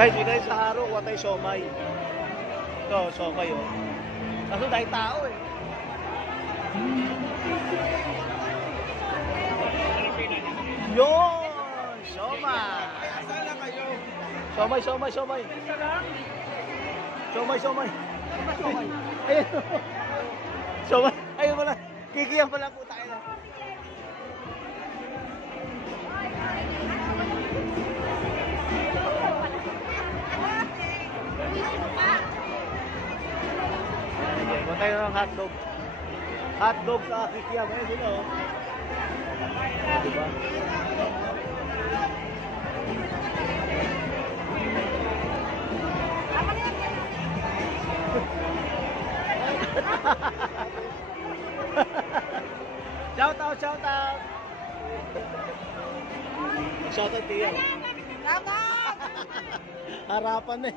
Guys, may tayo sa haro, kuha tayo siomay. Ito, siomay oh. Kaso dahil tao eh. Yun! Siomay! Siomay, siomay, siomay. Siomay, siomay. Ayun. Siomay. Ayun pala. Kikiyan pala po tayo na. Kuha tayo ng hotdog. Hotdog sa kikiyan. Ayun sila oh. Diba? Shout out, shout out. Shout out Tia. Shout out! Harapan eh.